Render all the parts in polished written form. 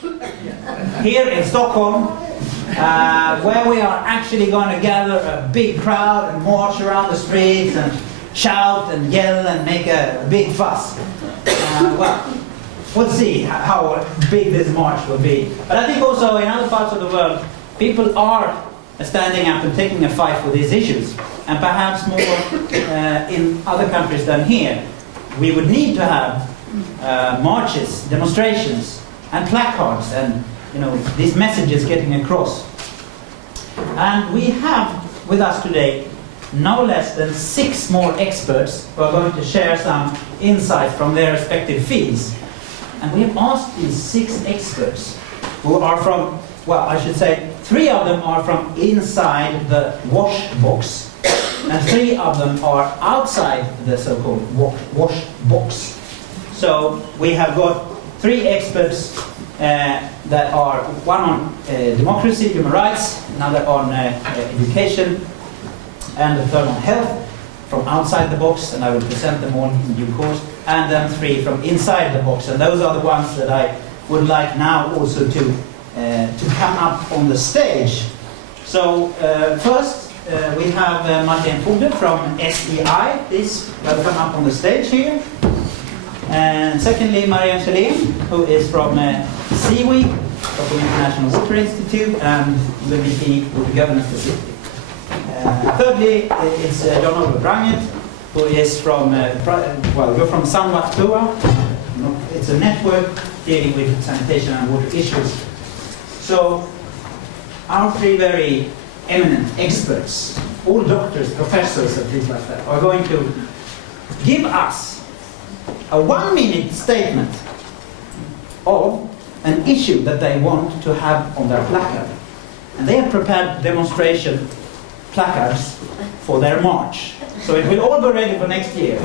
Here in Stockholm, where we are actually going to gather a big crowd and march around the streets and shout and yell and make a big fuss. Well, we'll see how big this march will be. But I think also in other parts of the world, people are standing up and taking a fight for these issues. And perhaps more in other countries than here. We would need to have marches, demonstrations, and placards, and these messages getting across. And we have with us today no less than 6 more experts who are going to share some insights from their respective fields. And we have asked these 6 experts who are from, well, I should say 3 of them are from inside the wash box, and 3 of them are outside the so-called wash box. So we have got 3 experts that are, one on democracy, human rights, another on education, and the third on health, from outside the box, and I will present them all in due course, and then 3 from inside the box, and those are the ones that I would like now also to come up on the stage. So first we have Madeleine Fogde from SIWI. Please welcome up on the stage here. And secondly, Marianne Kjellén, who is from SIWI, Stockholm International Water Institute, and UNDP with the governance facility. Thirdly, it's Jan-Olof Drangert, who is from, well, you're from Sanitation. It's a network dealing with sanitation and water issues. So, our 3 very eminent experts, all doctors, professors, and things like that, are going to give us a 1-minute statement of an issue that they want to have on their placard. And they have prepared demonstration placards for their march. So it will all be ready for next year.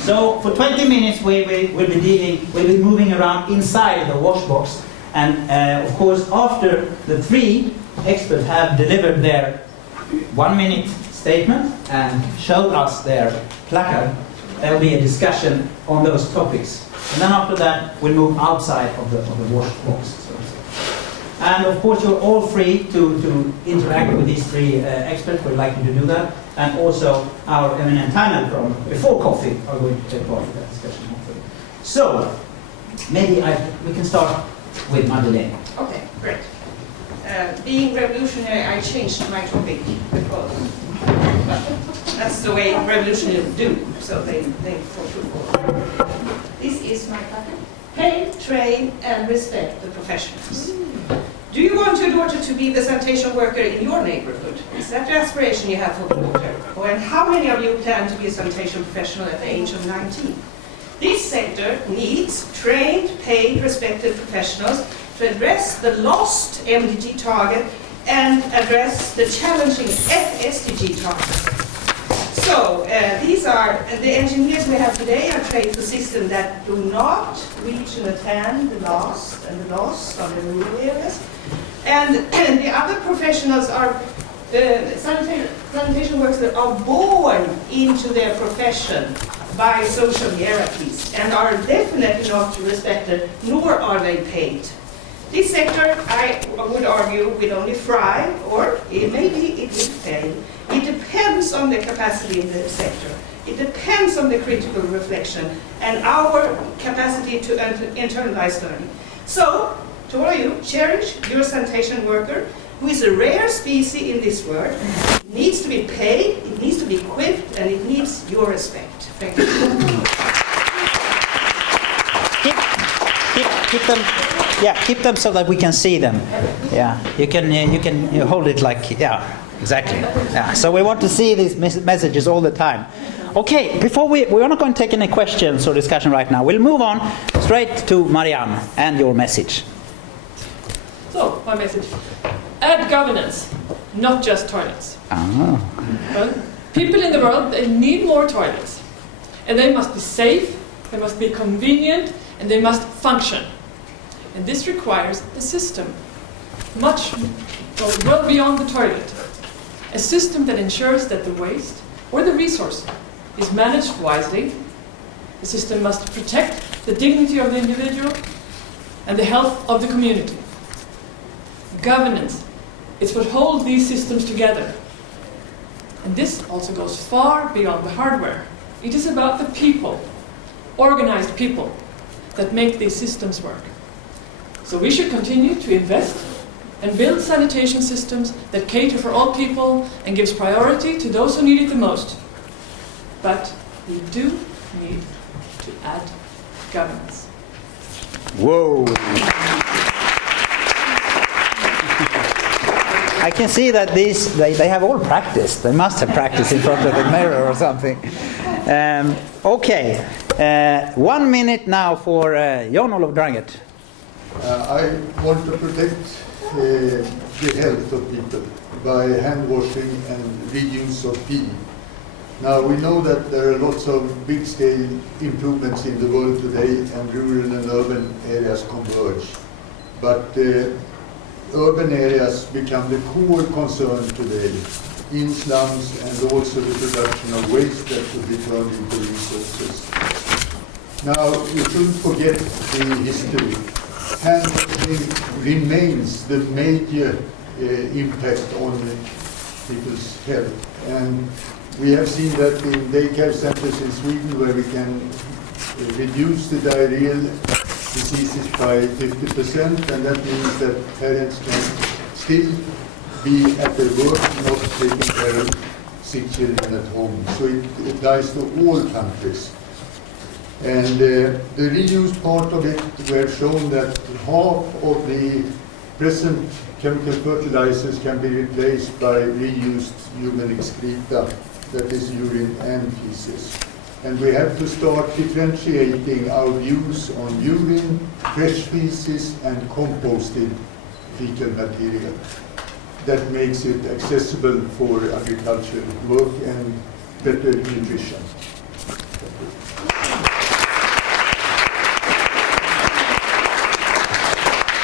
So for 20 minutes we'll be moving around inside the wash box. And of course, after the 3 experts have delivered their 1-minute statement and showed us their placard, there will be a discussion on those topics. And then after that, we'll move outside of the wash box. So. And of course, you're all free to interact with these 3 experts. We'd like you to do that. And also, our eminent panel from Before Coffee are going to take part in that discussion, hopefully. So, maybe we can start with Madeleine. Okay, great. Being revolutionary, I changed my topic because that's the way revolutionaries do. So they follow. This is my pattern. Pay, train, and respect the professionals. Do you want your daughter to be the sanitation worker in your neighborhood? Is that the aspiration you have for the daughter? And how many of you plan to be a sanitation professional at the age of 19? This sector needs trained, paid, respected professionals to address the lost MDG target and address the challenging FSDG target. So these are the engineers we have today are trained for systems that do not reach and attend the lost and the lost on the rural areas. And the other professionals are sanitation workers that are born into their profession by social hierarchies and are definitely not respected, nor are they paid. This sector, I would argue, will only thrive, or maybe it will fail. It depends on the capacity of the sector. It depends on the critical reflection and our capacity to internalize learning. So, to all of you, cherish your sanitation worker, who is a rare species in this world. It needs to be paid, it needs to be equipped, and it needs your respect. Thank you. Keep them. Yeah, keep them so that we can see them. Yeah, you can hold it like, yeah, exactly. Yeah, so we want to see these messages all the time. Okay, before we're not going to take any questions or discussion right now. We'll move on straight to Marianne and your message. So, my message. Add governance, not just toilets. Ah. Well, people in the world, they need more toilets. And they must be safe, they must be convenient, and they must function. And this requires a system, well beyond the toilet. A system that ensures that the waste or the resource is managed wisely. The system must protect the dignity of the individual, and the health of the community. Governance is what holds these systems together. And this also goes far beyond the hardware. It is about the people, organized people, that make these systems work. So we should continue to invest and build sanitation systems that cater for all people and gives priority to those who need it the most. But we do need to add governance. Whoa! I can see that they have all practiced. They must have practiced in front of the mirror or something. Okay, 1 minute now for Jan-Olof Drangert. I want to protect the health of people by hand washing and reuse of pee. Now we know that there are lots of big scale improvements in the world today and rural and urban areas converge. But urban areas become the core concern today in slums and also the production of waste that could be turned into resources. Now you shouldn't forget the history. Hand washing remains the major impact on people's health. And we have seen that in daycare centers in Sweden where we can reduce the diarrheal diseases by 50%, and that means that parents can still be at their work, not taking care of sick children at home. So it applies to all countries. And the reuse part of it, we have shown that half of the present chemical fertilizers can be replaced by reused human excreta, that is urine and feces. And we have to start differentiating our views on urine, fresh feces and composted fecal material. That makes it accessible for agricultural work and better nutrition.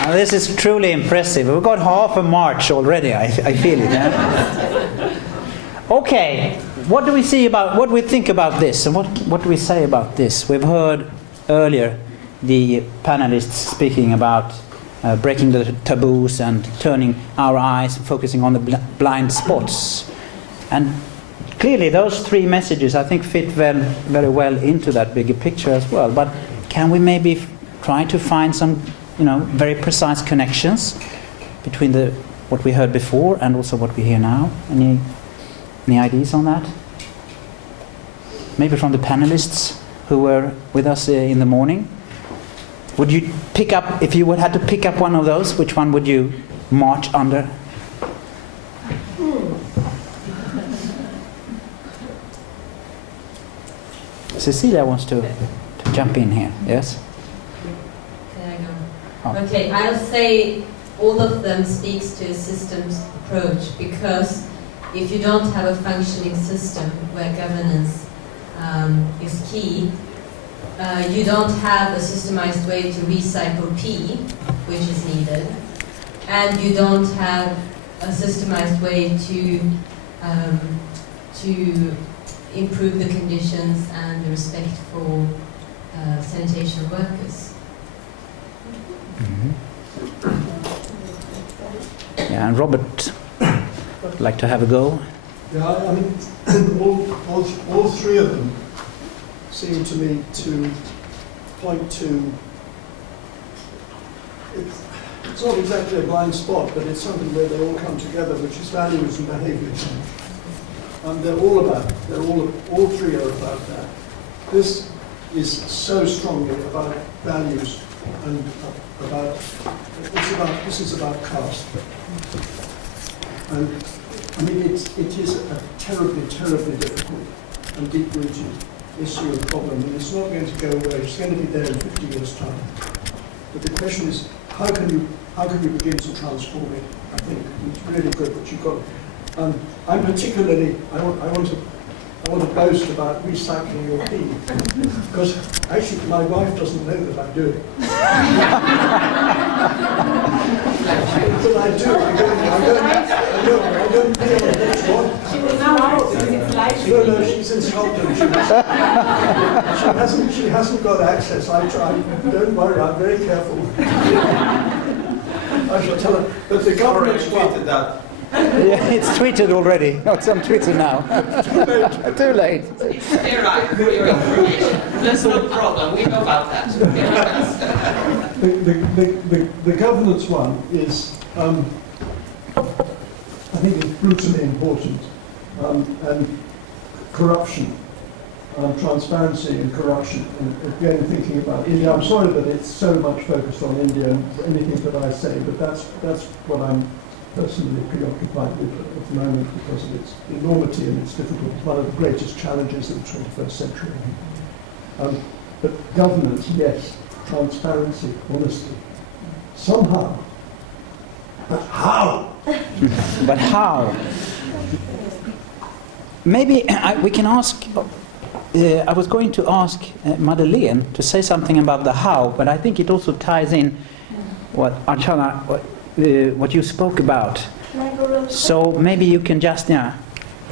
Now this is truly impressive. We've got half a march already, I feel it. Yeah? Okay, what do we think about this, and what do we say about this? We've heard earlier the panelists speaking about breaking the taboos and turning our eyes, focusing on the blind spots. And clearly those three messages I think fit very well into that bigger picture as well. But can we maybe try to find some very precise connections between what we heard before and also what we hear now? Any ideas on that? Maybe from the panelists who were with us in the morning. Would you pick up, if you would have to pick up one of those, which one would you march under? Cecilia wants to jump in here, yes? Can I go? Oh. Okay, I'll say all of them speaks to a systems approach, because if you don't have a functioning system where governance is key, you don't have a systemized way to recycle pee, which is needed, and you don't have a systemized way to improve the conditions and the respect for sanitation workers. Mm-hmm. Yeah, and Robert would like to have a go. Yeah, I mean, all three of them seem to me to point to, it's not exactly a blind spot, but it's something where they all come together, which is values and behaviour change. And all three are about that. This is so strongly about values and this is about caste. And I mean, it is a terribly, terribly difficult and deep-rooted issue and problem, and it's not going to go away. It's going to be there in 50 years' time. But the question is, how can you begin to transform it? I think it's really good what you've got. I'm particularly, I want to boast about recycling your pee, because actually my wife doesn't know that I do it. But I do. I don't pee on the next one. She will now know because it's live No, she's in Scotland. She hasn't got access. I tried. Don't worry, I'm very careful. I shall tell her. But the government's tweeted that. Yeah, it's tweeted already. Oh, it's on Twitter now. Too late. It's sterile for your information. That's no problem. We know about that. The governance one is, I think, is brutally important, and corruption, transparency and corruption. And again, thinking about India, I'm sorry that it's so much focused on India and anything that I say, but that's what I'm personally preoccupied with at the moment because of its enormity and its difficulty. It's one of the greatest challenges of the 21st century. But governance, yes. Transparency, honesty. Somehow. But how? But how? Maybe we can ask, I was going to ask Madeleine to say something about the how, but I think it also ties in what Archana, what you spoke about. Can I go real quick? So maybe you can just, yeah.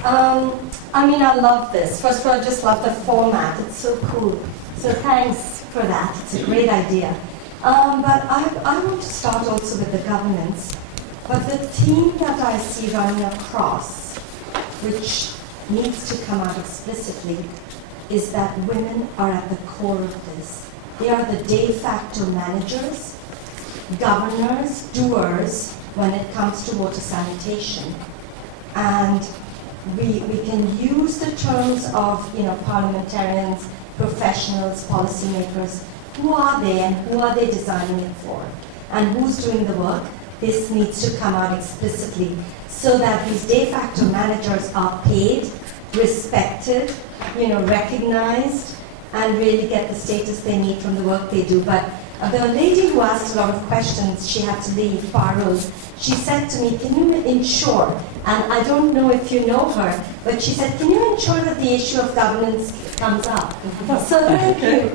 I mean, I love this. First of all, I just love the format. It's so cool. So thanks for that. It's a great idea. But I want to start also with the governance. But the theme that I see running across, which needs to come out explicitly, is that women are at the core of this. They are the de facto managers, governors, doers, when it comes to water sanitation. And we can use the terms of, parliamentarians, professionals, policymakers. Who are they and who are they designing it for? And who's doing the work? This needs to come out explicitly so that these de facto managers are paid, respected, recognized, and really get the status they need from the work they do. But the lady who asked a lot of questions, she had to leave, Parul, she said to me, can you ensure, and I don't know if you know her, but she said, can you ensure that the issue of governance comes up? So thank you.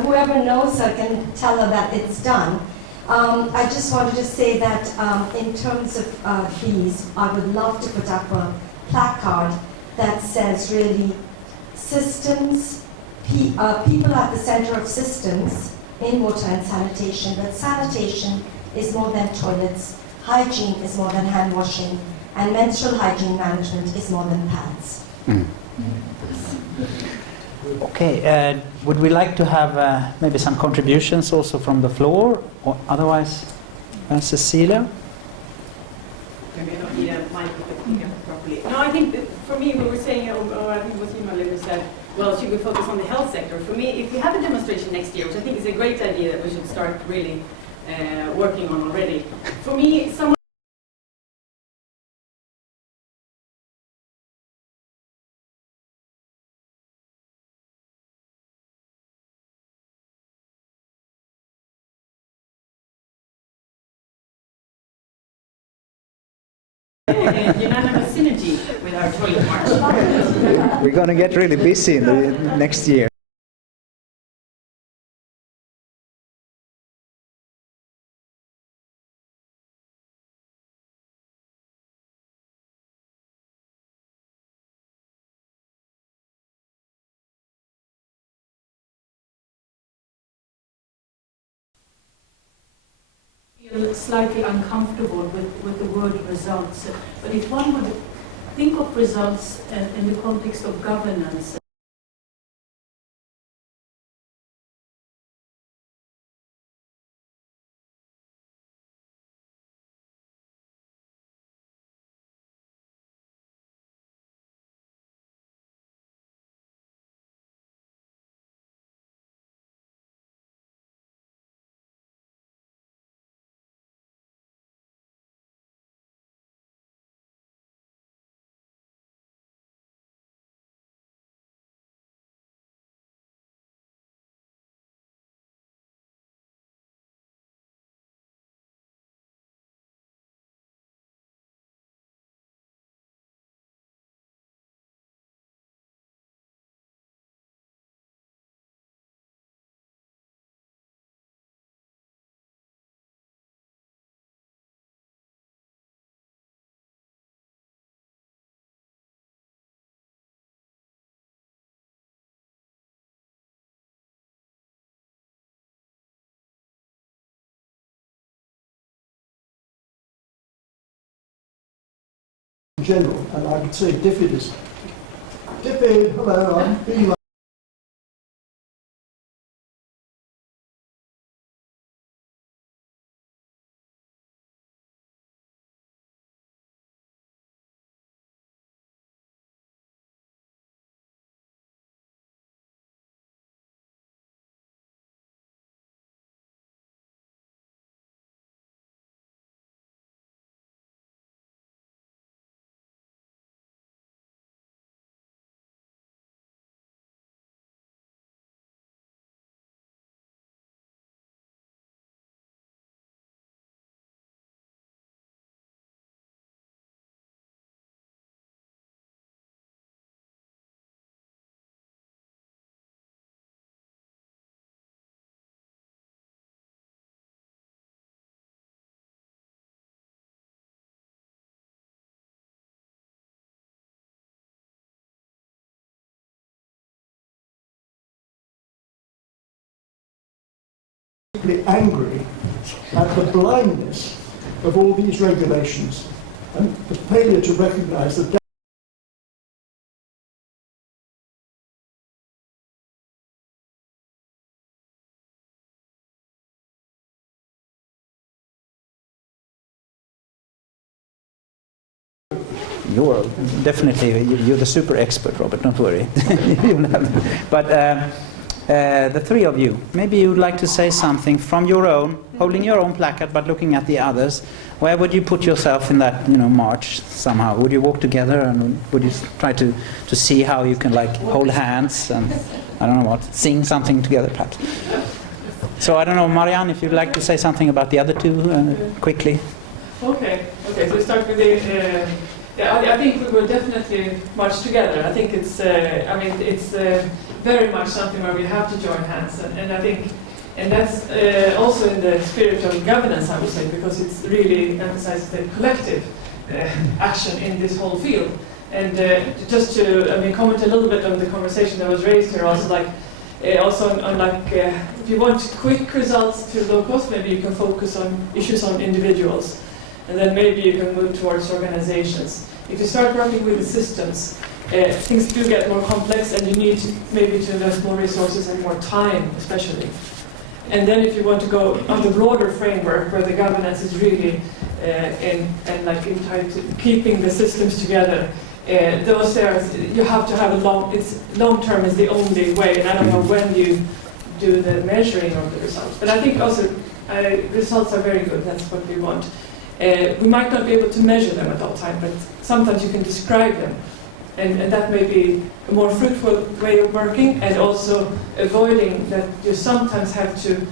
Whoever knows her can tell her that it's done. I just wanted to say that in terms of these, I would love to put up a placard that says really, systems, people at the center of systems in water and sanitation, but sanitation is more than toilets, hygiene is more than hand washing, and menstrual hygiene management is more than pads. Okay, would we like to have maybe some contributions also from the floor, or otherwise, Cecilia? Maybe I don't need a mic to pick up properly. No, I think that for me, we were saying, or I think it was you, Malin, who said, well, should we focus on the health sector? For me, if we have a demonstration next year, which I think is a great idea that we should start really working on already. For me, someone unanimous synergy with our toilet march. We're going to get really busy in the next year. Feel slightly uncomfortable with the word results, but if one would think of results in the context of governance, in general, and I would say DFID is, DFID, hello, I'm being angry at the blindness of all these regulations and the failure to recognise that You're definitely, you're the super expert, Robert, don't worry. But the three of you, maybe you'd like to say something from your own, holding your own placard but looking at the others. Where would you put yourself in that, march somehow? Would you walk together and would you try to see how you can hold hands and, I don't know what, sing something together perhaps? So I don't know, Marianne, if you'd like to say something about the other two quickly. Okay, so we start with the... I think we will definitely march together. I think it's, it's very much something where we have to join hands, and I think, and that's also in the spirit of governance, I would say, because it's really emphasizes the collective action in this whole field. And just to, comment a little bit on the conversation that was raised here, also if you want quick results to low cost, maybe you can focus on issues on individuals. And then maybe you can move towards organizations. If you start working with the systems, things do get more complex and you need maybe to invest more resources and more time, especially. And then if you want to go on the broader framework where the governance is really in tied to keeping the systems together, those areas, you have to have long term is the only way, and I don't know when you do the measuring of the results. But I think also results are very good, that's what we want. We might not be able to measure them at all time, but sometimes you can describe them. And that may be a more fruitful way of working, and also avoiding that you sometimes have to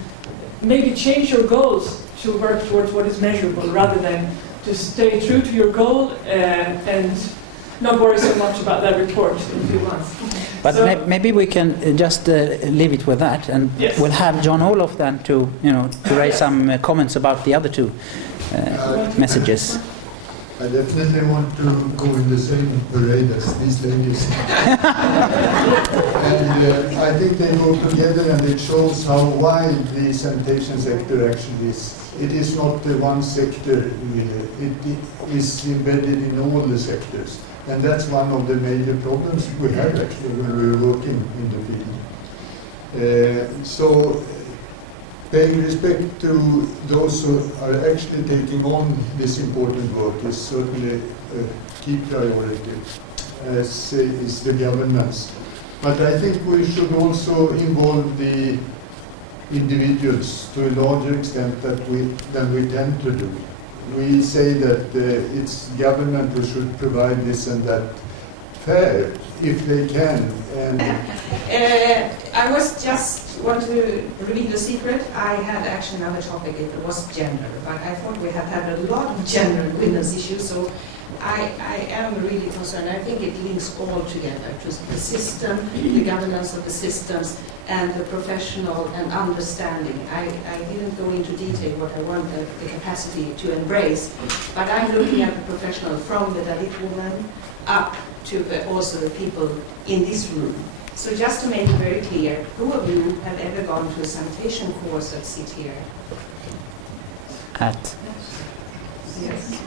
maybe change your goals to work towards what is measurable, rather than to stay true to your goal and not worry so much about that report in a few months. But so, maybe we can just leave it with that, and yes. We'll have Jan-Olof then to raise some comments about the other two messages. I definitely want to go in the same parade as these ladies. And I think they go together, and it shows how wide the sanitation sector actually is. It is not one sector, it is embedded in all the sectors. And that's one of the major problems we have actually when we're working in the field. So paying respect to those who are actually taking on this important work is certainly a key priority, as is the governance. But I think we should also involve the individuals to a larger extent than we tend to do. We say that it's government who should provide this and that fair, if they can. And I was just want to reveal a secret. I had actually another topic. It was gender, but I thought we have had a lot of gender and women's issues. So I am really concerned. I think it links all together to the system, the governance of the systems, and the professional and understanding. I didn't go into detail what I want the capacity to embrace, but I'm looking at the professional from the Dalit woman up to also the people in this room. So just to make it very clear, who of you have ever gone to a sanitation course that sit here? At? Yes.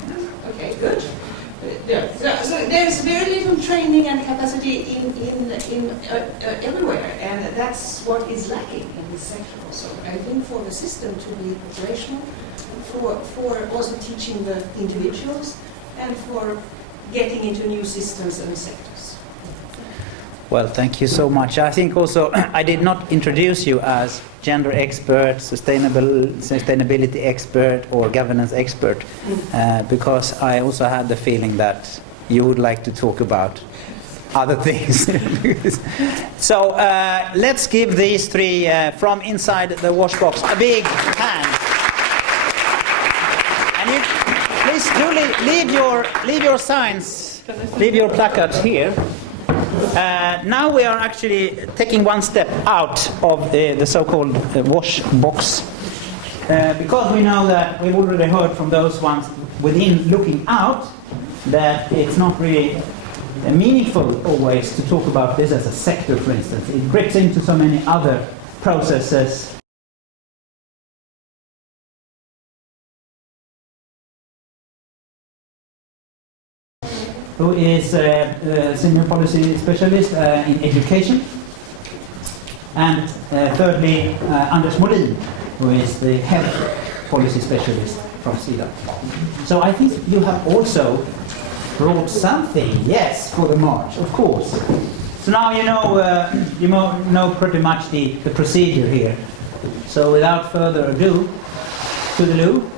Okay, good. Yeah. So there's very little training and capacity everywhere, and that's what is lacking in this sector also. I think for the system to be operational, for also teaching the individuals, and for getting into new systems and sectors. Well, thank you so much. I think also I did not introduce you as gender expert, sustainability expert, or governance expert, because I also had the feeling that you would like to talk about other things. So let's give these three from inside the wash box a big hand. And you, please do leave your signs, leave your placards here. Now we are actually taking one step out of the so-called wash box, because we know that we've already heard from those ones within looking out that it's not really meaningful always to talk about this as a sector, for instance. It grips into so many other processes. Who is a senior policy specialist in education. And thirdly, Anders Molin, who is the health policy specialist from Sida. So I think you have also brought something, yes, for the march, of course. So now you know pretty much the procedure here. So without further ado, to the loo.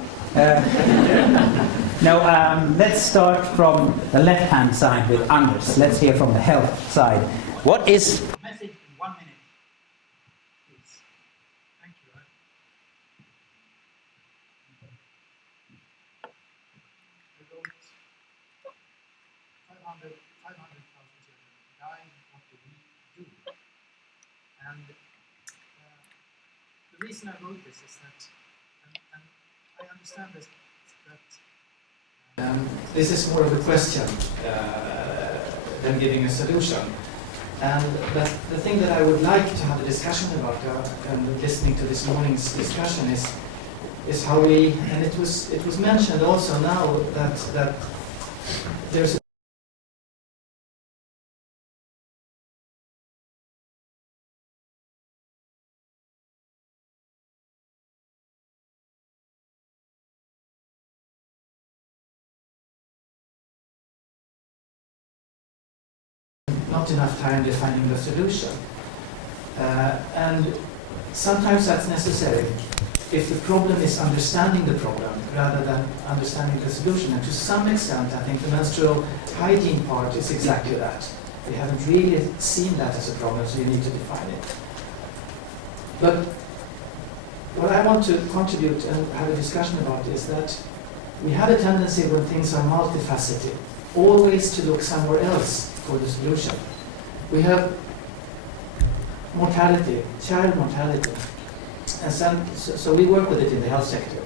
Let's start from the left-hand side with Anders. Let's hear from the health side. What is message in 1 minute, please? Thank you. 500,000 children dying. What do we do? And the reason I wrote this is that, and I understand this, that this is more of a question than giving a solution. And the thing that I would like to have a discussion about, and listening to this morning's discussion, is how we, and it was mentioned also now that there's not enough time defining the solution. And sometimes that's necessary if the problem is understanding the problem rather than understanding the solution. And to some extent, I think the menstrual hygiene part is exactly that. We haven't really seen that as a problem, so you need to define it. But what I want to contribute and have a discussion about is that we have a tendency when things are multifaceted, always to look somewhere else for the solution. We have mortality, child mortality, and so we work with it in the health sector.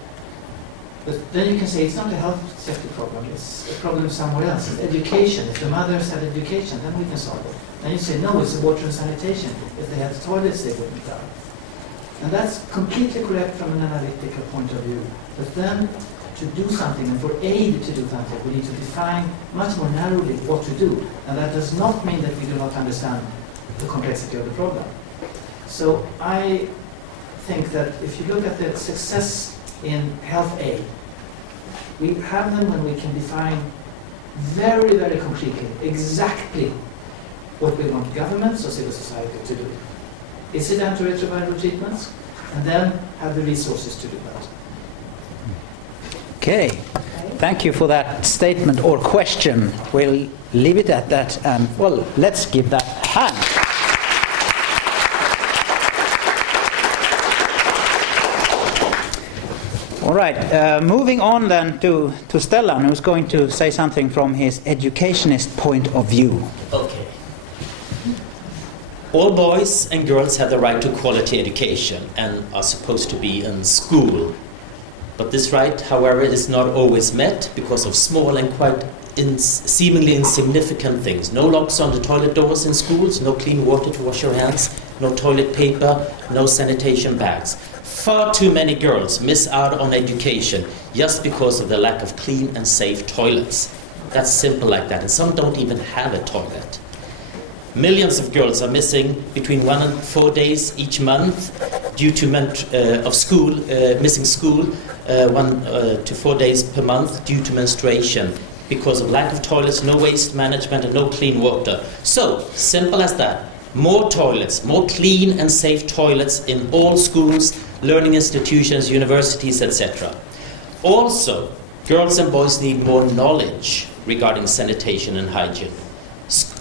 But then you can say it's not a health sector problem, it's a problem somewhere else. It's education. If the mothers had education, then we can solve it. Then you say, no, it's the water and sanitation. If they had toilets, they wouldn't die. And that's completely correct from an analytical point of view. But then to do something, and for aid to do something, we need to define much more narrowly what to do. And that does not mean that we do not understand the complexity of the problem. So I think that if you look at the success in health aid, we have them when we can define very, very concretely exactly what we want governments or civil society to do. Is it antiretroviral treatments? And then have the resources to do that. Okay, thank you for that statement or question. We'll leave it at that, and well, let's give that a hand. All right, moving on then to Stellan, who's going to say something from his educationist point of view. Okay. All boys and girls have the right to quality education and are supposed to be in school. But this right, however, is not always met because of small and quite seemingly insignificant things. No locks on the toilet doors in schools, no clean water to wash your hands, no toilet paper, no sanitation bags. Far too many girls miss out on education just because of the lack of clean and safe toilets. That's simple like that. And some don't even have a toilet. Millions of girls are missing between 1 and 4 days each month due to missing school 1 to 4 days per month due to menstruation because of lack of toilets, no waste management, and no clean water. So, simple as that. More toilets, more clean and safe toilets in all schools, learning institutions, universities, etc. Also, girls and boys need more knowledge regarding sanitation and hygiene.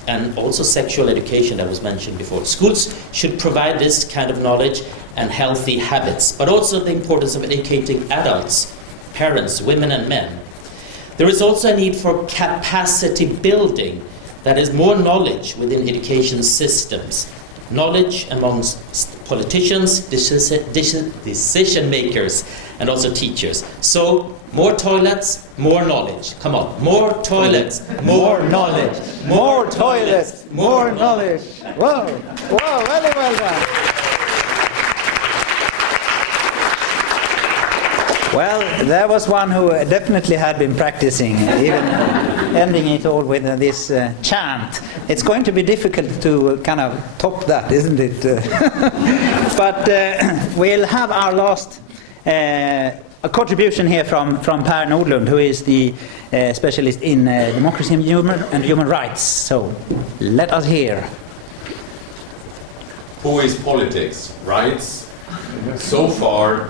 And also sexual education that was mentioned before. Schools should provide this kind of knowledge and healthy habits, but also the importance of educating adults, parents, women and men. There is also a need for capacity building, that is more knowledge within education systems, knowledge amongst politicians, decision makers, and also teachers. So, more toilets, more knowledge. Come on, more toilets, more knowledge. More toilets, more knowledge. Whoa, whoa, very well done. Well, there was one who definitely had been practicing, even ending it all with this chant. It's going to be difficult to kind of top that, isn't it? But we'll have our last a contribution here from Per Nordlund, who is the specialist in democracy and human rights. So let us hear. Who is politics? Rights? So far,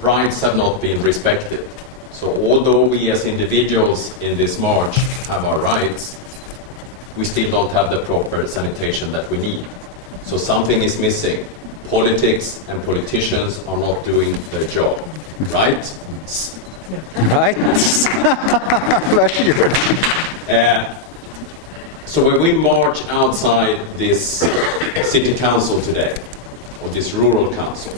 rights have not been respected. So although we as individuals in this march have our rights, we still don't have the proper sanitation that we need. So something is missing. Politics and politicians are not doing their job. Right? Right. Very good. So when we march outside this city council today, or this rural council,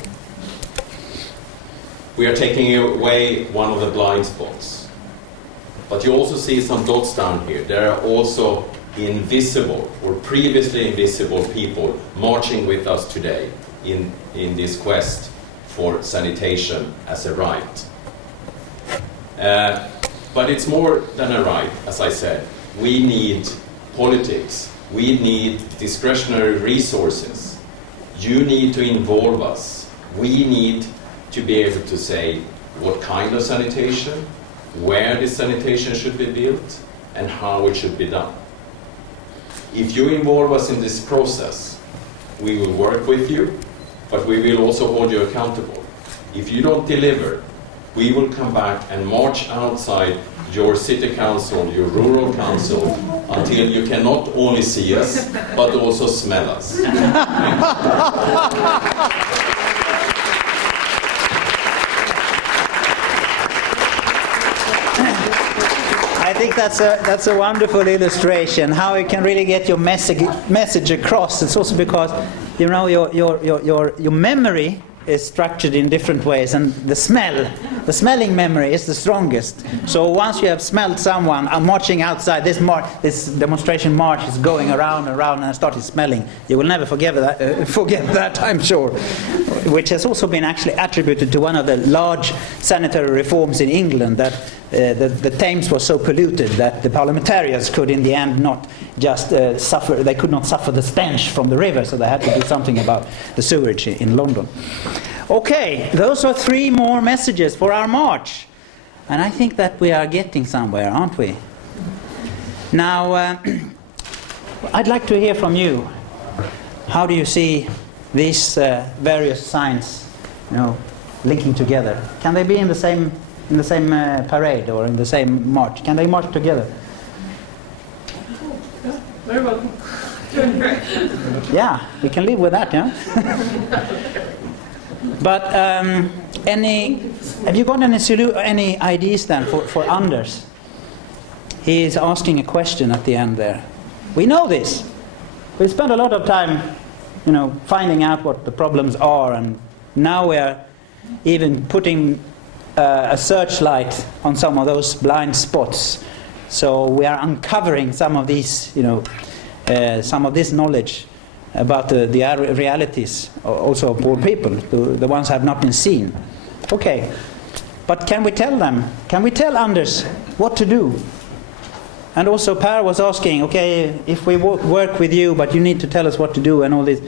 we are taking away one of the blind spots. But you also see some dots down here. There are also invisible or previously invisible people marching with us today in this quest for sanitation as a right. But it's more than a right, as I said. We need politics. We need discretionary resources. You need to involve us. We need to be able to say what kind of sanitation, where this sanitation should be built, and how it should be done. If you involve us in this process, we will work with you, but we will also hold you accountable. If you don't deliver, we will come back and march outside your city council, your rural council, until you can not only see us, but also smell us. I think that's a wonderful illustration how you can really get your message across. It's also because your memory is structured in different ways, and the smelling memory is the strongest. So once you have smelled someone, I'm marching outside, this demonstration march is going around and around, and I started smelling, you will never forget that, I'm sure. Which has also been actually attributed to one of the large sanitary reforms in England, that the Thames was so polluted that the parliamentarians could in the end not just they could not suffer the stench from the river, so they had to do something about the sewage in London. Okay, those are 3 more messages for our march. And I think that we are getting somewhere, aren't we? Now, I'd like to hear from you. How do you see these various signs, linking together? Can they be in the same parade or in the same march? Can they march together? Very welcome. Yeah, we can live with that, yeah? But have you got any ideas then for Anders? He is asking a question at the end there. We know this. We spent a lot of time, finding out what the problems are, and now we are even putting a searchlight on some of those blind spots. So we are uncovering some of these, some of this knowledge about the realities also of poor people, the ones who have not been seen. Okay, but can we tell them? Can we tell Anders what to do? And also Per was asking, okay, if we work with you, but you need to tell us what to do and all this.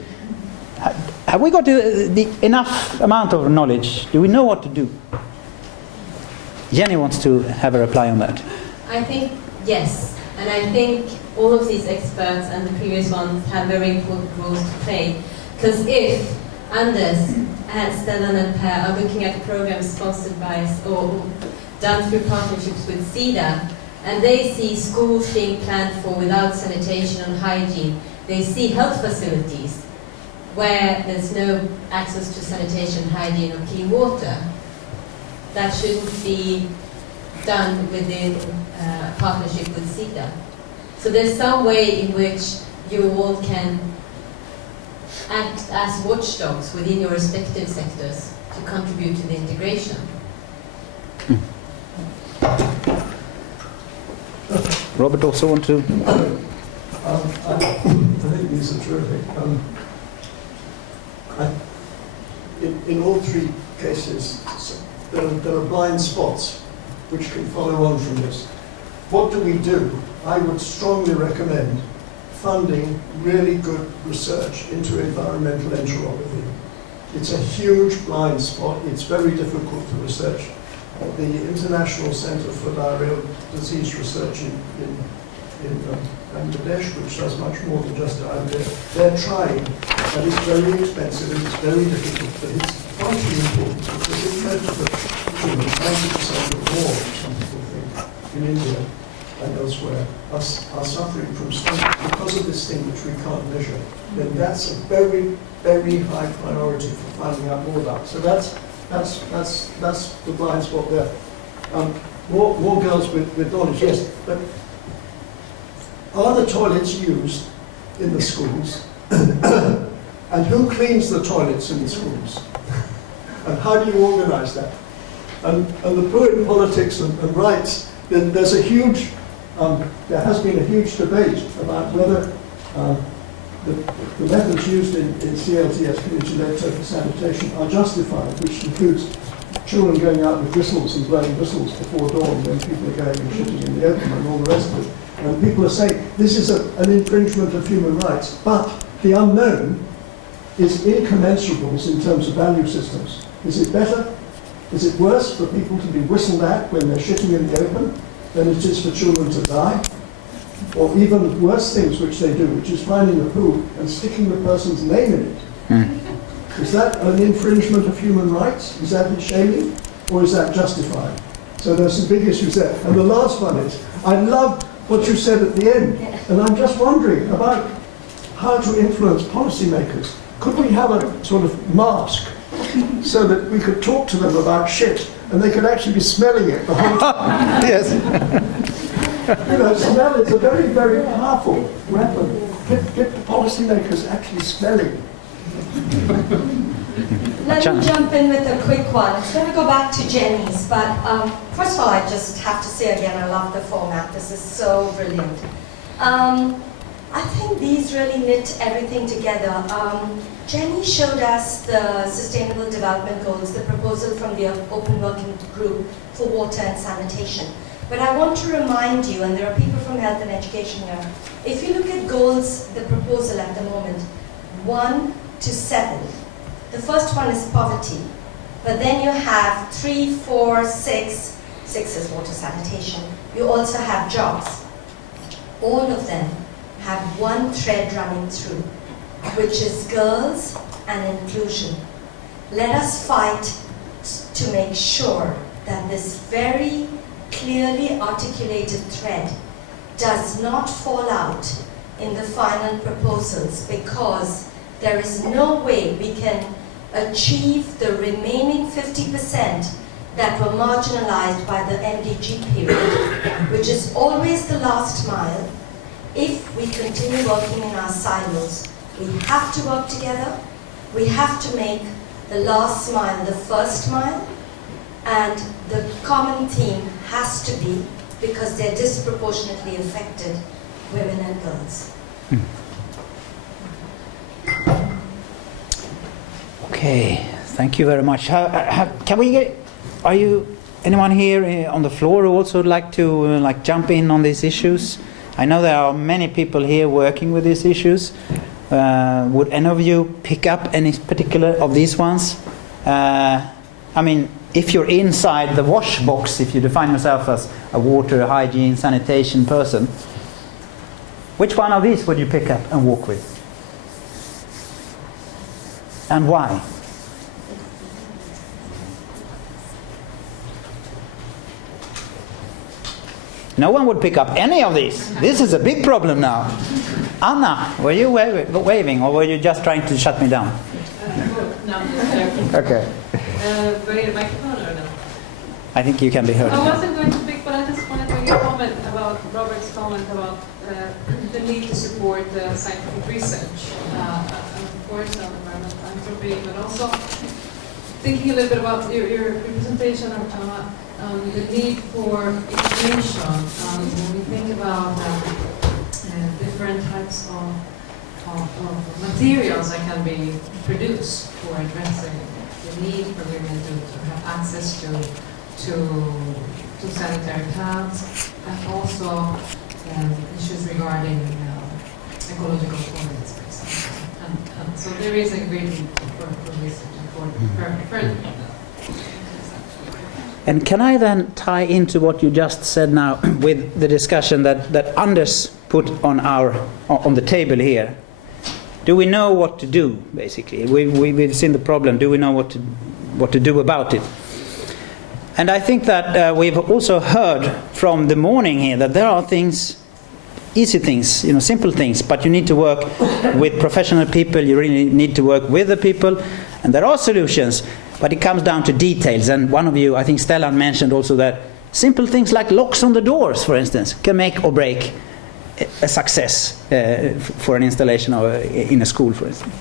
Have we got the enough amount of knowledge? Do we know what to do? Jenny wants to have a reply on that. I think yes, and I think all of these experts and the previous ones have very important roles to play. Because if Anders and Stellan and Per are looking at programs sponsored by or done through partnerships with Sida, and they see schools being planned for without sanitation and hygiene, they see health facilities where there's no access to sanitation, hygiene or clean water, that shouldn't be done within partnership with Sida. So there's some way in which you all can act as watchdogs within your respective sectors to contribute to the integration. Robert also want to? I think these are terrific. In all three cases, there are blind spots which can follow on from this. What do we do? I would strongly recommend funding really good research into environmental enterology. It's a huge blind spot. It's very difficult to research. The International Centre for Diarrheal Disease Research in Bangladesh, which does much more than just diarrhea, they're trying, and it's very expensive and it's very difficult, but it's vitally important because it measures that 90% of war, some people think, in India and elsewhere, are suffering from stomach because of this thing which we can't measure. Then that's a very, very high priority for finding out more about. So that's the blind spot there. More girls with knowledge, yes, but are the toilets used in the schools? And who cleans the toilets in the schools? And how do you organize that? And the point in politics and rights, there's a huge, there has been a huge debate about whether the methods used in CLTS, community-led total sanitation, are justified, which includes children going out with whistles and blowing whistles before dawn when people are going and shitting in the open and all the rest of it. And people are saying this is an infringement of human rights, but the unknown is incommensurables in terms of value systems. Is it better? Is it worse for people to be whistled at when they're shitting in the open than it is for children to die? Or even worse things which they do, which is finding a poo and sticking the person's name in it. Is that an infringement of human rights? Is that shaming? Or is that justified? So there's some big issues there. And the last one is, I love what you said at the end, and I'm just wondering about how to influence policymakers. Could we have a sort of mask so that we could talk to them about shit and they could actually be smelling it the whole time? Yes. You know, smell is a very, very powerful weapon. Get the policymakers actually smelling. Let me jump in with a quick one. It's going to go back to Jenny's, but first of all, I just have to say again, I love the format. This is so brilliant. I think these really knit everything together. Jenny showed us the Sustainable Development Goals, the proposal from the Open Working Group for Water and Sanitation. But I want to remind you, and there are people from health and education here, if you look at goals, the proposal at the moment, 1 to 7, the first one is poverty, but then you have 3, 4, 6, 6 is water sanitation. You also have jobs. All of them have one thread running through, which is girls and inclusion. Let us fight to make sure that this very clearly articulated thread does not fall out in the final proposals, because there is no way we can achieve the remaining 50% that were marginalized by the MDG period, which is always the last mile, if we continue working in our silos. We have to work together. We have to make the last mile the first mile, and the common theme has to be, because they're disproportionately affected, women and girls. Okay, thank you very much. Can we get? Are you anyone here on the floor who also would like to jump in on these issues? I know there are many people here working with these issues. Would any of you pick up any particular of these ones? I mean, if you're inside the wash box, if you define yourself as a water, hygiene, sanitation person, which one of these would you pick up and walk with? And why? No one would pick up any of these. This is a big problem now. Anna, were you waving or were you just trying to shut me down? No, I'm just joking. Okay. Do I need a microphone or no? I think you can be heard. I wasn't going to speak, but I just wanted to make a comment about Robert's comment about the need to support scientific research, of course, on environmental entropy, but also thinking a little bit about your presentation, Archana, the need for information. When we think about different types of materials that can be produced for addressing the need for women to have access to sanitary pads, and also issues regarding ecological toilets, for example. And so there is a great need for research and for And can I then tie into what you just said now with the discussion that Anders put on the table here? Do we know what to do, basically? We've seen the problem. Do we know what to do about it? And I think that we've also heard from the morning here that there are things, easy things, simple things, but you need to work with professional people. You really need to work with the people, and there are solutions. But it comes down to details, and one of you, I think Stellan, mentioned also that simple things like locks on the doors, for instance, can make or break a success for an installation in a school, for instance.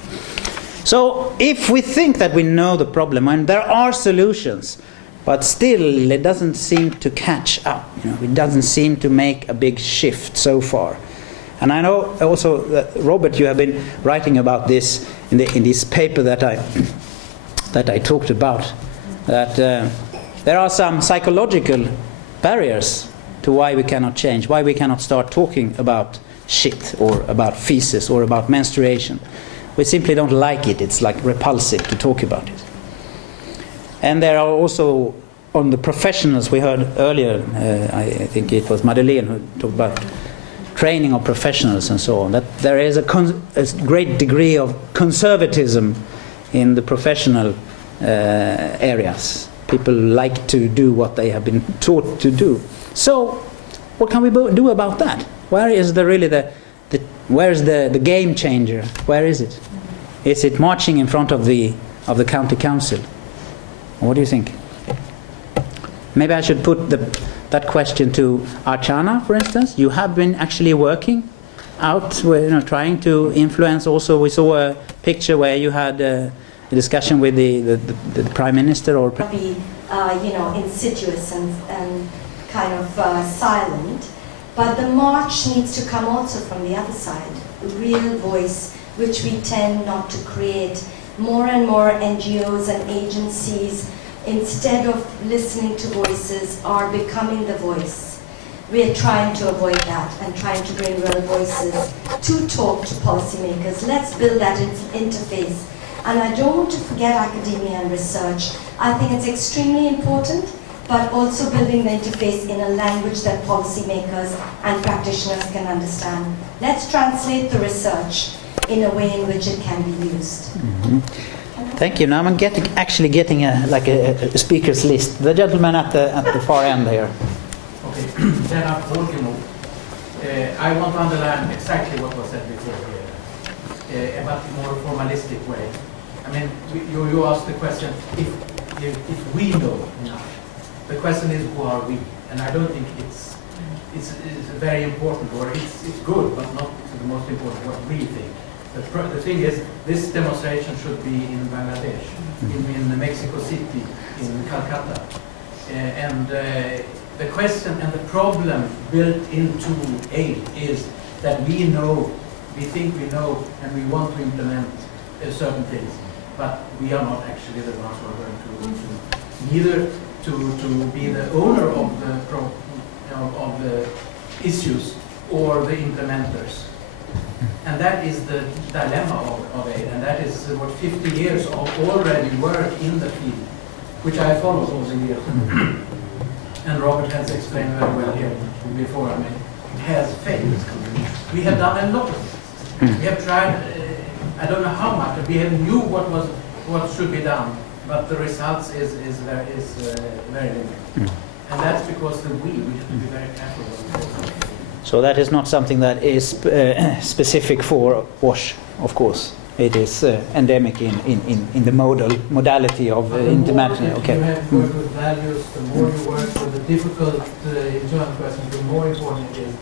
So if we think that we know the problem, and there are solutions, but still it doesn't seem to catch up, it doesn't seem to make a big shift so far. And I know also that, Robert, you have been writing about this in this paper that I talked about, that there are some psychological barriers to why we cannot change, why we cannot start talking about shit or about feces or about menstruation. We simply don't like it. It's like repulsive to talk about it. And there are also, on the professionals, we heard earlier, I think it was Madeleine who talked about training of professionals and so on, that there is a great degree of conservatism in the professional areas. People like to do what they have been taught to do. So, what can we do about that? Where is where is the game changer? Where is it? Is it marching in front of the county council? What do you think? Maybe I should put that question to Archana, for instance. You have been actually working out, trying to influence. Also, we saw a picture where you had a discussion with the Prime Minister or be insidious and kind of silent, but the march needs to come also from the other side, a real voice, which we tend not to create. More and more NGOs and agencies, instead of listening to voices, are becoming the voice. We are trying to avoid that and trying to bring real voices to talk to policymakers. Let's build that interface. And I don't want to forget academia and research. I think it's extremely important, but also building the interface in a language that policymakers and practitioners can understand. Let's translate the research in a way in which it can be used. Mm-hmm. Thank you. Now I'm actually getting a speakers list. The gentleman at the far end here. Okay, then I want to underline exactly what was said before here, but in a more formalistic way. I mean, you asked the question, if we know enough. The question is, who are we? And I don't think it's very important, or it's good, but not the most important, what we think. The thing is, this demonstration should be in Bangladesh, in Mexico City, in Calcutta. And the question and the problem built into aid is that we think we know, and we want to implement certain things, but we are not actually the ones who are going to neither to be the owner of the issues or the implementers. And that is the dilemma of aid, and that is what 50 years of already work in the field, which I followed over the years. And Robert has explained very well here before, I mean, it has failed. We have done a lot of things. We have tried, I don't know how much, but we have knew what should be done, but the results is very limited. And that's because we have to be very careful what we do. So that is not something that is specific for WASH, of course. It is endemic in the modality of implementing. Okay. The more you have worked with values, the more you work with the difficult internal questions, the more important it is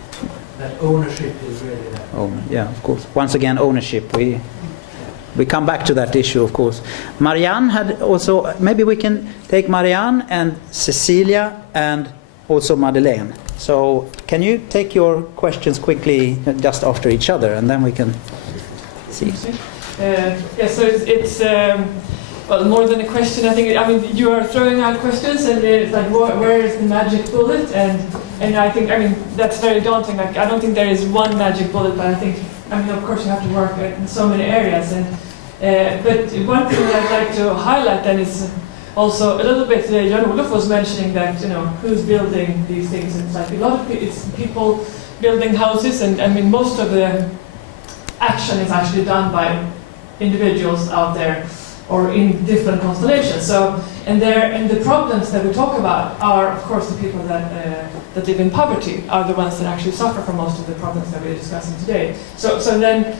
that ownership is really there. Yeah, of course. Once again, ownership. We come back to that issue, of course. Marianne had also, maybe we can take Marianne and Cecilia and also Madeleine. So can you take your questions quickly just after each other, and then we can see. So it's well, more than a question. I mean, you are throwing out questions, and it's like, where is the magic bullet? And I mean, that's very daunting. Like, I don't think there is one magic bullet, but I mean, of course, you have to work in so many areas. And but one thing I'd like to highlight then is also a little bit. Jan-Olof was mentioning that, you know, who's building these things, and it's like a lot of it's people building houses, and I mean, most of the action is actually done by individuals out there or in different constellations. So, and the problems that we talk about are, of course, the people that live in poverty are the ones that actually suffer from most of the problems that we're discussing today. So then,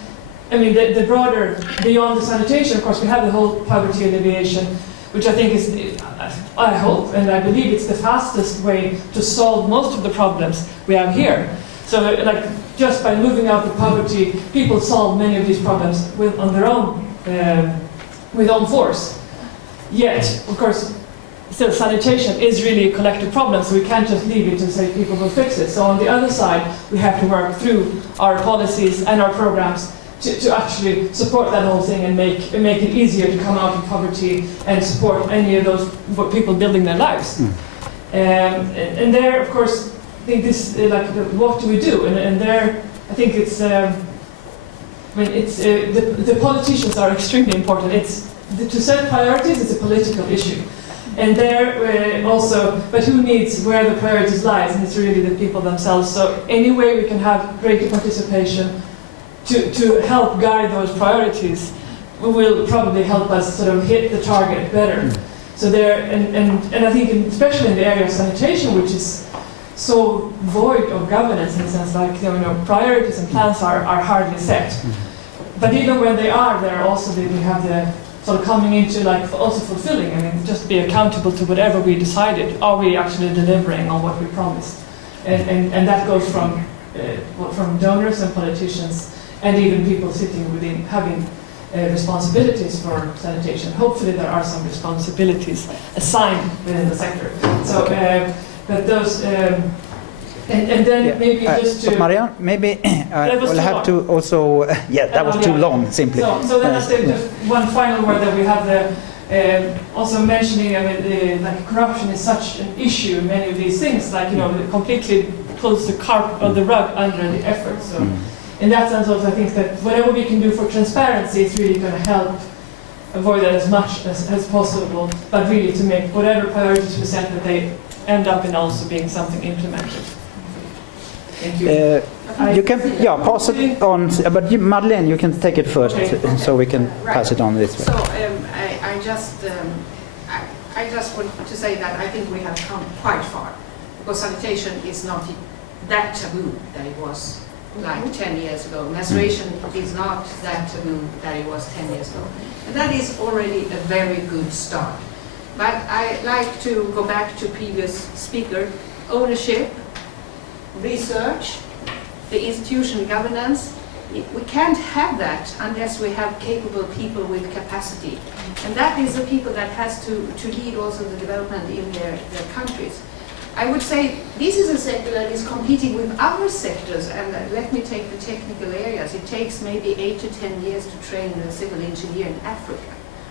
I mean, the broader, beyond the sanitation, of course, we have the whole poverty alleviation, which I think is, I hope and I believe it's the fastest way to solve most of the problems we have here. So, like, just by moving out of poverty, people solve many of these problems on their own, with own force. Yet, of course, still sanitation is really a collective problem, so we can't just leave it and say people will fix it. So on the other side, we have to work through our policies and our programs to actually support that whole thing and make it easier to come out of poverty and support any of those people building their lives. And there, of course, I think this, what do we do? And there, I think it's, the politicians are extremely important. To set priorities is a political issue. And there also, but who needs where the priorities lies? And it's really the people themselves. So any way we can have greater participation to help guide those priorities will probably help us sort of hit the target better. So there, and I think especially in the area of sanitation, which is so void of governance in the sense, like, you know, priorities and plans are hardly set. But even when they are there, also we have the sort of coming into, like, also fulfilling. I mean, just be accountable to whatever we decided. Are we actually delivering on what we promised? And that goes from donors and politicians, and even people sitting within having responsibilities for sanitation. Hopefully, there are some responsibilities assigned within the sector. So. But those, and then maybe just to... Marianne, maybe we'll have to also... that was too long, simply. So then I say just one final word that we have also mentioning, I mean, like, corruption is such an issue in many of these things, like, you know, it completely pulls the rug under the effort. So in that sense also, I think that whatever we can do for transparency is really going to help avoid that as much as possible, but really to make whatever priorities we set, that they end up in also being something implemented. Thank you. You can pass it on, but Madeleine, you can take it first, okay. So we can pass it on this way. So I just want to say that I think we have come quite far, because sanitation is not that taboo that it was like 10 years ago. Menstruation is not that taboo that it was 10 years ago. And that is already a very good start. But I like to go back to previous speaker, ownership, research, the institutional governance. We can't have that unless we have capable people with capacity. And that is the people that has to lead also the development in their countries. I would say this is a sector that is competing with other sectors, and let me take the technical areas. It takes maybe 8 to 10 years to train a civil engineer in Africa.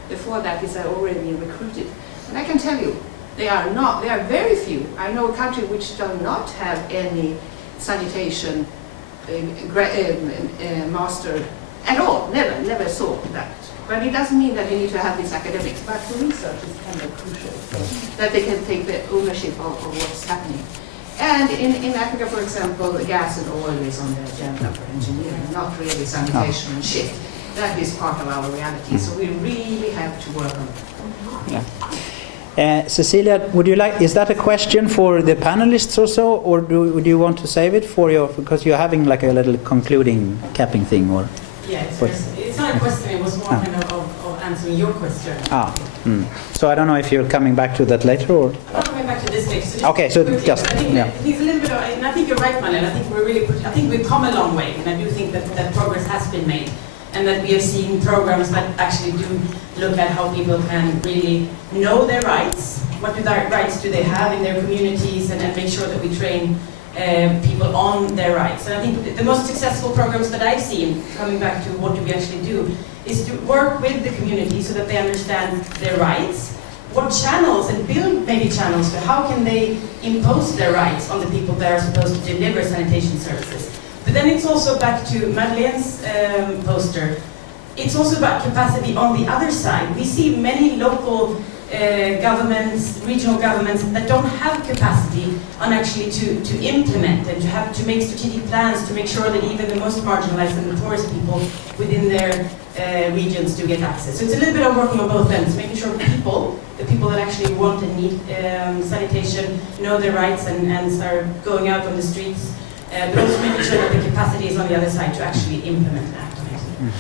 Before that is already recruited. And I can tell you, They are not. They are very few. I know a country which does not have any sanitation master at all. Never saw that. But it doesn't mean that they need to have this academics. But the research is kind of crucial, that they can take the ownership of what's happening. And in Africa, for example, gas and oil is on the agenda for engineering, not really sanitation and shit. That is part of our reality. So we really have to work on it. Yeah. Cecilia, would you like? Is that a question for the panelists or so, or do you want to save it for your? Because you're having like a little concluding capping thing, or? Yeah, it's not a question. It was more kind of answering your question. So I don't know if you're coming back to that later, or? I'm not coming back to this stage. So Okay, so just I think it's a little bit of, and I think you're right, Madeleine. I think we've come a long way, and I do think that progress has been made, and that we have seen programs that actually do look at how people can really know their rights. What rights do they have in their communities, and make sure that we train people on their rights. And I think the most successful programs that I've seen, coming back to what do we actually do, is to work with the community so that they understand their rights, what channels, and build maybe channels for how can they impose their rights on the people that are supposed to deliver sanitation services. But then it's also back to Madeleine's poster. It's also about capacity on the other side. We see many local governments, regional governments that don't have capacity on actually to implement and to make strategic plans to make sure that even the most marginalized and the poorest people within their regions do get access. So it's a little bit of working on both ends, making sure the people that actually want and need sanitation know their rights and start going out on the streets, but also making sure that the capacity is on the other side to actually implement and act on it.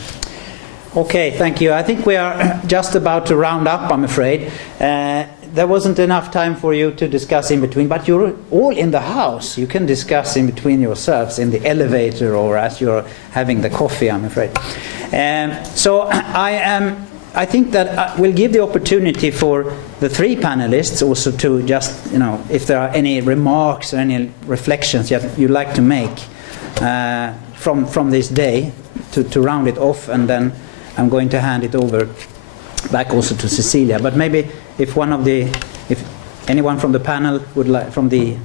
Okay, thank you. I think we are just about to round up, I'm afraid. There wasn't enough time for you to discuss in between, but you're all in the house. You can discuss in between yourselves in the elevator or as you're having the coffee, I'm afraid. So I think that we'll give the opportunity for the three panelists also to just, if there are any remarks or any reflections that you'd like to make from this day to round it off, and then I'm going to hand it over back also to Cecilia. But maybe if anyone from the panel would like, from the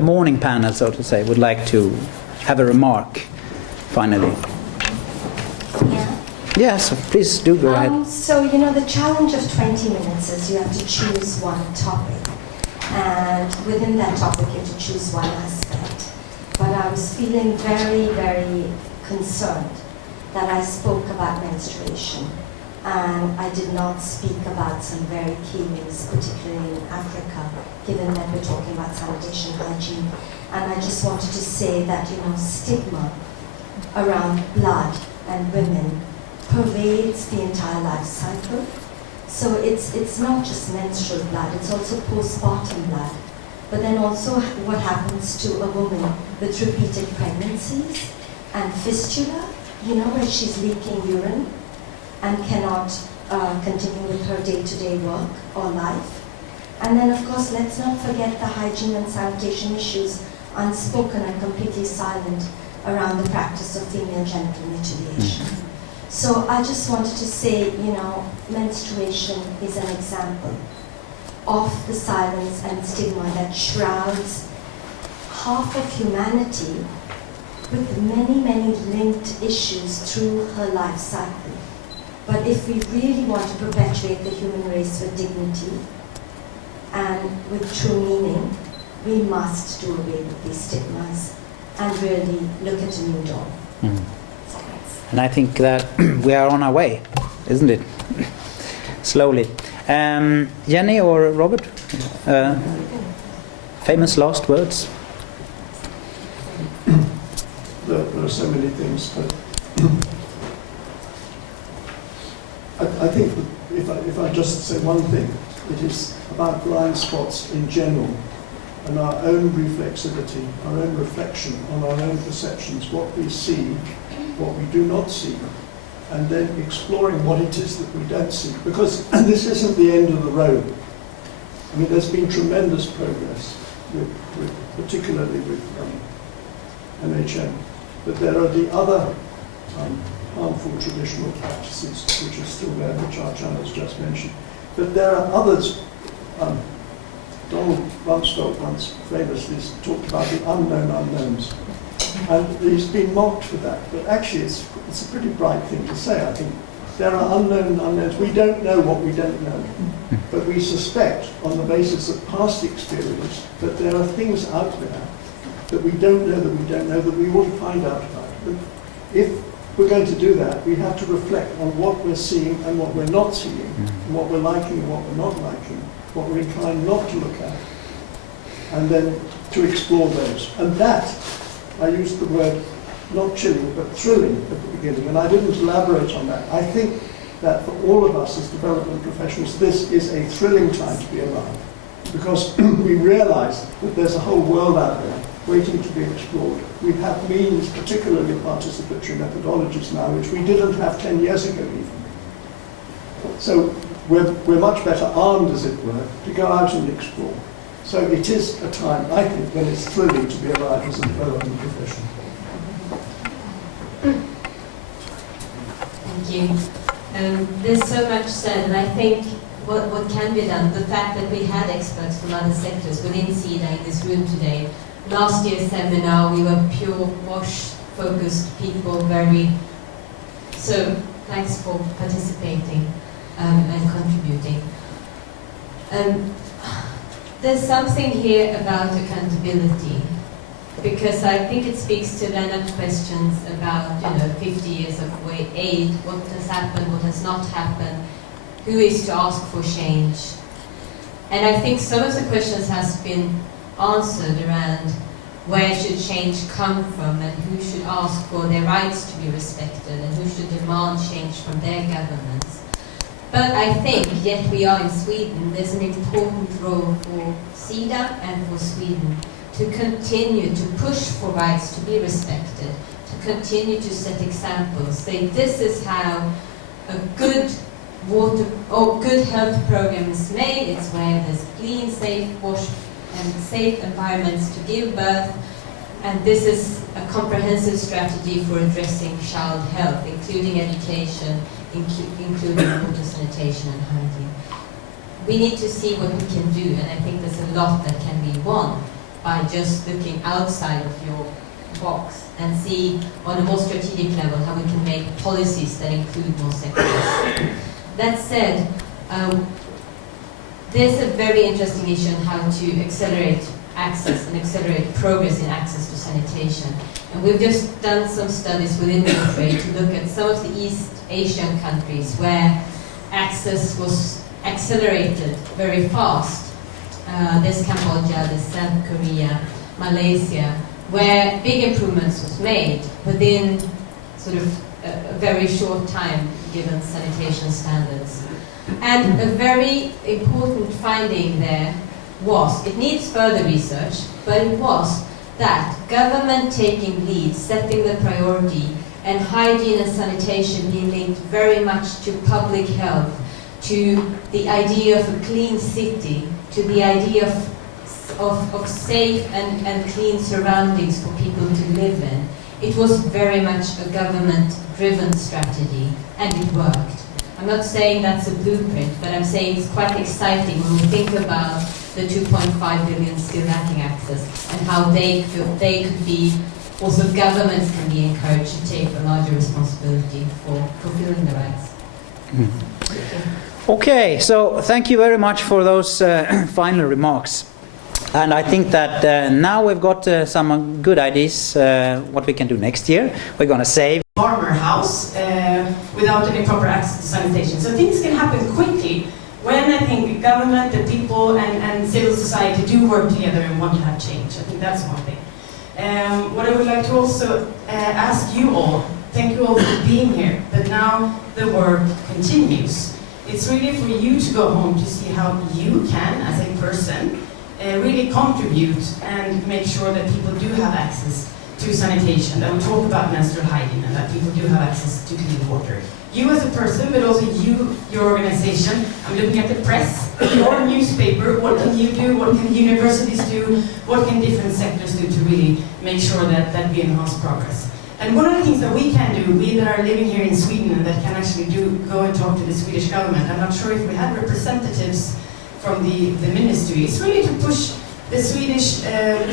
morning panel, so to say, would like to have a remark finally. Yeah. Yes, please do go ahead. So, the challenge of 20 minutes is you have to choose one topic. And within that topic, you have to choose one aspect. But I was feeling very, very concerned that I spoke about menstruation. And I did not speak about some very key things, particularly in Africa, given that we're talking about sanitation, hygiene. And I just wanted to say that, stigma around blood and women pervades the entire life cycle. So it's not just menstrual blood, it's also postpartum blood. But then also what happens to a woman with repeated pregnancies and fistula, where she's leaking urine and cannot continue with her day-to-day work or life. And then, of course, let's not forget the hygiene and sanitation issues, unspoken and completely silent around the practice of female genital mutilation. So I just wanted to say, menstruation is an example of the silence and stigma that shrouds half of humanity with many, many linked issues through her life cycle. But if we really want to perpetuate the human race with dignity and with true meaning, we must do away with these stigmas and really look at a new dawn. And I think that we are on our way, isn't it? Slowly. Jenny or Robert? Famous last words? There are so many things, but I think that if I just say one thing, it is about blind spots in general and our own reflexivity, our own reflection on our own perceptions, what we see, what we do not see, and then exploring what it is that we don't see. Because this isn't the end of the road. I mean, there's been tremendous progress, particularly with MHM. But there are the other harmful traditional practices which are still there, which Archana has just mentioned. But there are others Donald Rumsfeld once famously talked about the unknown unknowns. And he's been mocked for that, but actually it's a pretty bright thing to say, I think. There are unknown unknowns. We don't know what we don't know, but we suspect on the basis of past experience that there are things out there that we don't know that we ought to find out about. But if we're going to do that, we have to reflect on what we're seeing and what we're not seeing, and what we're liking and what we're not liking, what we're inclined not to look at, and then to explore those. And that, I used the word not chilling, but thrilling at the beginning, and I didn't elaborate on that. I think that for all of us as development professionals, this is a thrilling time to be alive, because we realize that there's a whole world out there waiting to be explored. We have means, particularly participatory methodologies now, which we didn't have 10 years ago even. So we're much better armed, as it were, to go out and explore. So it is a time, I think, when it's thrilling to be alive as a development professional. Thank you. There's so much said, and I think what can be done, the fact that we had experts from other sectors within Sida in this room today. Last year's seminar, we were pure WASH-focused people, so thanks for participating and contributing. There's something here about accountability, because I think it speaks to Leonard's questions about 50 years of aid, what has happened, what has not happened, who is to ask for change. And I think some of the questions has been answered around where should change come from and who should ask for their rights to be respected and who should demand change from their governments. But I think, yet we are in Sweden, there's an important role for Sida and for Sweden to continue to push for rights to be respected, to continue to set examples, say this is how a good water or good health program is made. It's where there's clean, safe, wash and safe environments to give birth, and this is a comprehensive strategy for addressing child health, including education, including water sanitation and hygiene. We need to see what we can do, and I think there's a lot that can be won by just looking outside of your box and see on a more strategic level how we can make policies that include more sectors. That said, there's a very interesting issue on how to accelerate access and accelerate progress in access to sanitation. And we've just done some studies within WaterAid to look at some of the East Asian countries where access was accelerated very fast. There's Cambodia, there's South Korea, Malaysia, where big improvements was made within sort of a very short time given sanitation standards. And a very important finding there was, it needs further research, but it was that government taking lead, setting the priority, and hygiene and sanitation being linked very much to public health, to the idea of a clean city, to the idea of safe and clean surroundings for people to live in. It was very much a government-driven strategy, and it worked. I'm not saying that's a blueprint, but I'm saying it's quite exciting when we think about the 2.5 billion still lacking access and how they could be, also governments can be encouraged to take a larger responsibility for fulfilling the rights. Okay, so thank you very much for those final remarks. And I think that now we've got some good ideas what we can do next year. We're going to save farmer house without any proper access to sanitation. So things can happen quickly when I think government, the people and civil society do work together and want to have change. I think that's one thing. What I would like to also ask you all, thank you all for being here, but now the work continues. It's really for you to go home to see how you can, as a person, really contribute and make sure that people do have access to sanitation, that we talk about menstrual hygiene and that people do have access to clean water. You as a person, but also you, your organization. I'm looking at the press, your newspaper, what can you do, what can universities do, what can different sectors do to really make sure that we enhance progress. And one of the things that we can do, we that are living here in Sweden and that can actually go and talk to the Swedish government, I'm not sure if we have representatives from the ministry is really to push the Swedish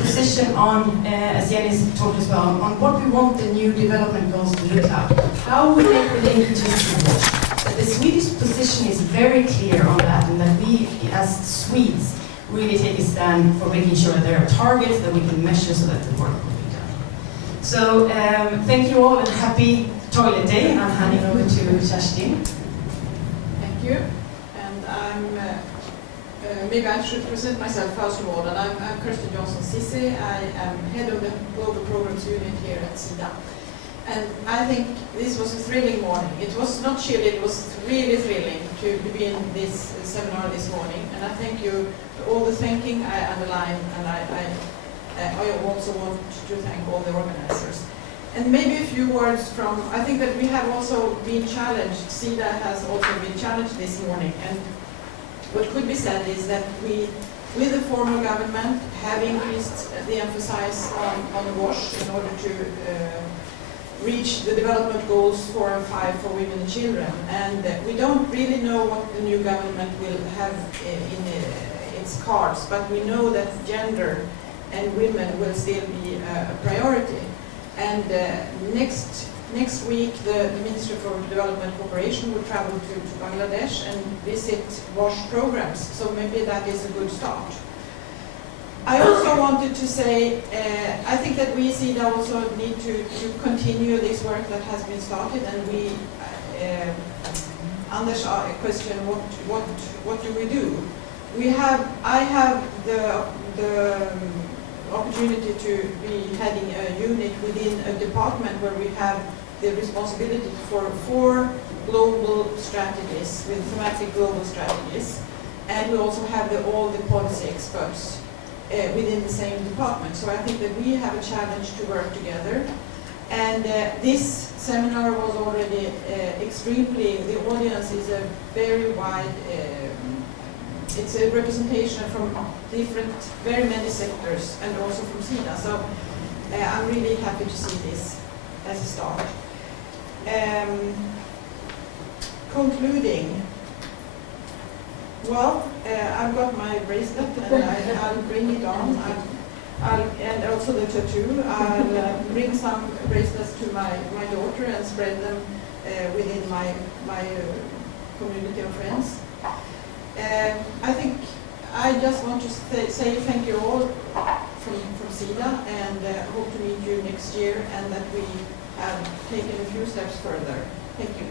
position on, as Jenny talked as well, on what we want the new development goals to look like. How we make the linkages to WASH. That the Swedish position is very clear on that, and that we, as Swedes, really take a stand for making sure that there are targets that we can measure so that the work will be done. So thank you all and happy toilet day, and I'm handing over to Kerstin. Thank you. And maybe I should present myself first of all. And I'm Kerstin Johnson-Sissi. I am head of the Global Programs Unit here at Sida. And I think this was a thrilling morning. It was not chilly, it was really thrilling to be in this seminar this morning. And I thank you for all the thanking I underline, and I also want to thank all the organizers. And maybe a few words from, I think that we have also been challenged, Sida has also been challenged this morning. And what could be said is that we, with the former government, have increased the emphasis on WASH in order to reach the development goals 4 and 5 for women and children. And we don't really know what the new government will have in its cards, but we know that gender and women will still be a priority. And next week, the Minister for Development Cooperation will travel to Bangladesh and visit WASH programs, so maybe that is a good start. I also wanted to say, I think that we Sida also need to continue this work that has been started, and we, Anders question, what do we do? I have the opportunity to be heading a unit within a department where we have the responsibility for 4 global strategies, with thematic global strategies, and we also have all the policy experts within the same department. So I think that we have a challenge to work together. And this seminar was already extremely, the audience is a very wide, it's a representation from different, very many sectors, and also from Sida. So I'm really happy to see this as a start. Concluding, well, I've got my bracelet and I'll bring it on. And also the tattoo. I'll bring some bracelets to my daughter and spread them within my community of friends. I think I just want to say thank you all from Sida, and hope to meet you next year, and that we have taken a few steps further. Thank you.